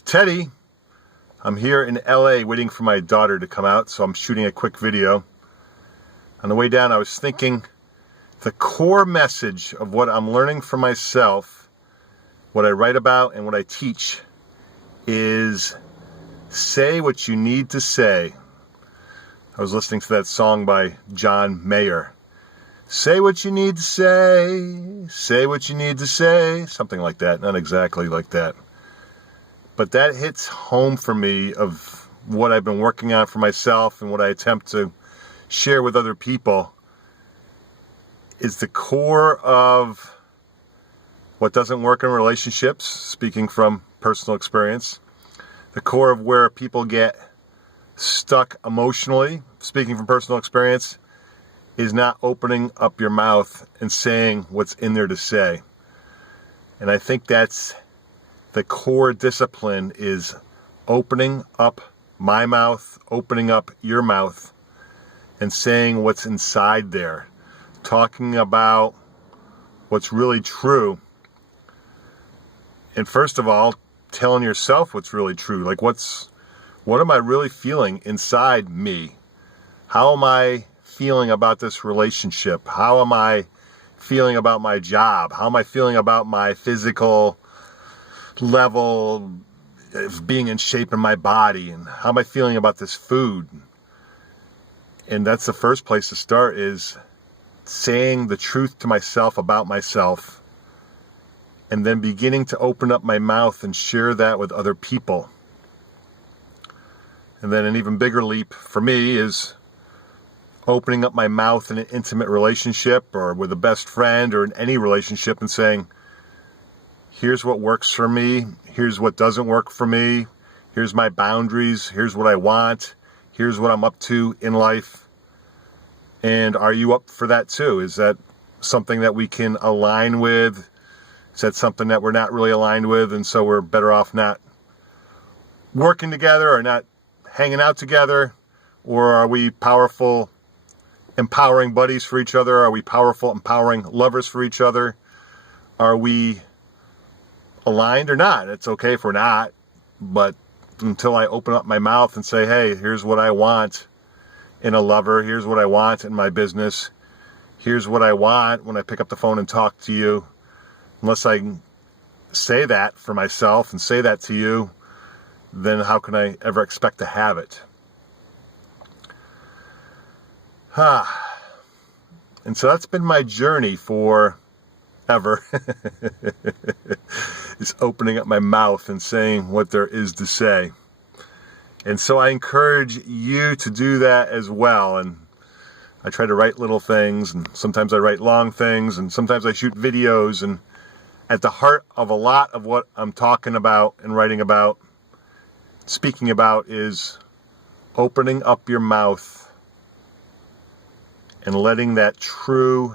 It's Teddy. I'm here in LA waiting for my daughter to come out, so I'm shooting a quick video. On the way down, I was thinking the core message of what I'm learning for myself, what I write about and what I teach, is say what you need to say. I was listening to that song by John Mayer. Say what you need to say what you need to say, something like that, not exactly like that. But that hits home for me of what I've been working on for myself and what I attempt to share with other people is the core of what doesn't work in relationships, speaking from personal experience, the core of where people get stuck emotionally, speaking from personal experience, is not opening up your mouth and saying what's in there to say. And I think that's the core discipline, is opening up my mouth, opening up your mouth, and saying what's inside there. Talking about what's really true. And first of all, telling yourself what's really true. Like what am I really feeling inside me? How am I feeling about this relationship? How am I feeling about my job? How am I feeling about my physical level of being in shape in my body? And how am I feeling about this food? And that's the first place to start, is saying the truth to myself about myself, and then beginning to open up my mouth and share that with other people. And then an even bigger leap for me is opening up my mouth in an intimate relationship or with a best friend or in any relationship and saying, here's what works for me, here's what doesn't work for me, here's my boundaries, here's what I want, here's what I'm up to in life. And are you up for that too? Is that something that we can align with? Is that something that we're not really aligned with, and so we're better off not working together or not hanging out together? Or are we powerful, empowering buddies for each other? Are we powerful, empowering lovers for each other? Are we aligned or not? It's okay if we're not, but until I open up my mouth and say, hey, here's what I want in a lover, here's what I want in my business, here's what I want when I pick up the phone and talk to you, unless I say that for myself and say that to you, then how can I ever expect to have it? And so that's been my journey forever, is opening up my mouth and saying what there is to say. And so I encourage you to do that as well. And I try to write little things, and sometimes I write long things, and sometimes I shoot videos. And at the heart of a lot of what I'm talking about and writing about, speaking about, is opening up your mouth and letting that true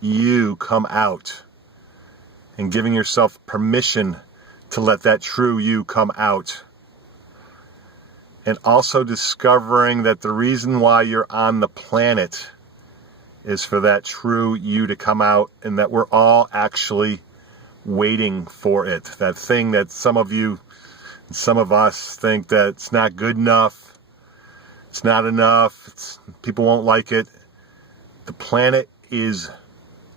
you come out, and giving yourself permission to let that true you come out. And also discovering that the reason why you're on the planet is for that true you to come out, and that we're all actually waiting for it. That thing that some of you, some of us think that it's not good enough, it's not enough, people won't like it. The planet is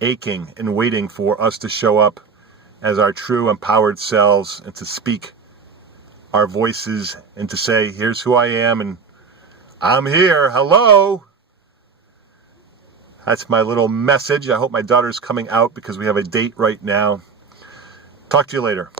aching and waiting for us to show up as our true empowered selves, and to speak our voices, and to say, here's who I am, and I'm here, hello. That's my little message. I hope my daughter's coming out, because we have a date right now. Talk to you later.